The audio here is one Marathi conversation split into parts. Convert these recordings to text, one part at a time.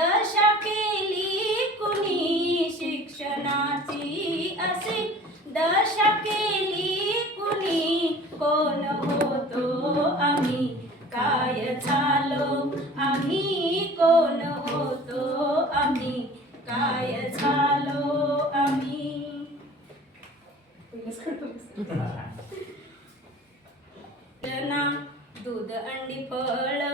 दशा केली कुणी शिक्षणाची अशी दशा केली कुणी कोण होतो आम्ही काय झालो आम्ही कोण होतो आम्ही काय झालो आम्ही दूध अंडी फळ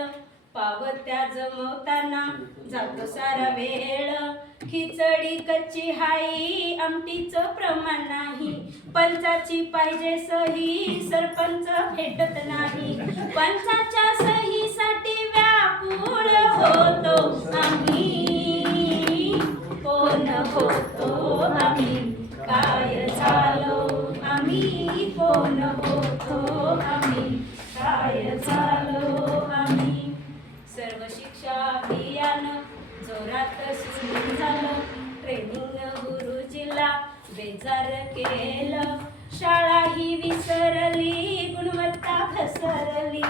पावत्या जमवताना जातो सारा वेळ खिचडी कच्ची हाई आमटीचं प्रमाण नाही पंचाची पाहिजे सही सरपंच भेटत नाही पंचाच्या सहीसाठी व्याकुळ होतो आम्ही कोण होतो आम्ही काय झालो आम्ही कोण होतो आम्ही काय झालो आम्ही सर्व शिक्षा अभियान जोरात सुरू झालं ट्रेनिंग गुरुजीला बेजार केलं शाळा ही विसरली गुणवत्ता घसरली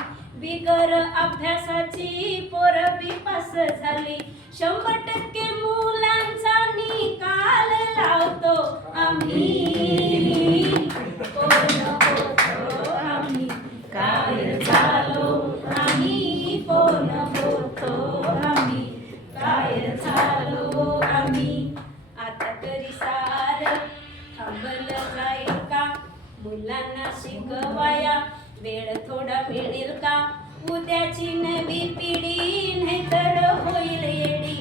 बिगर अभ्यासाची पोरं बिपास झाली 100% मुलांचा निकाल लावतो आम्ही कोण होतो आम्ही काय झालो आम्ही कोण होतो आम्ही काय झालो आम्ही आता तरी सार थांबलं जाईल का मुलांना शिकवाया वेळ थोडा मिळेल का उद्याची नवी पिढी नाहीतर होईल येडी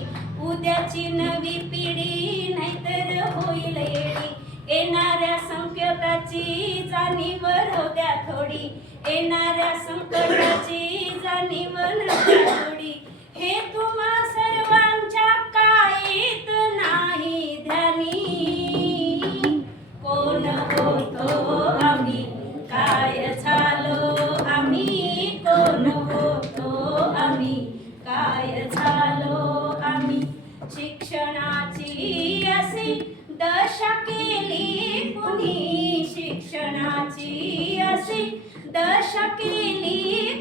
उद्याची नवी पिढी नाहीतर होईल येडी येणाऱ्या संकटाची जाणीव राहू द्या थोडी येणाऱ्या संकटाची जाणीव राहू द्या थोडी हे तुम्हा सर्वांच्या काहीत नाही ध्यानी कोण होतो आम्ही काय झालो आम्ही कोण होतो आम्ही काय झालो आम्ही शिक्षणाची अशी दशा केली कुणी शिक्षणाची अशी दशा केली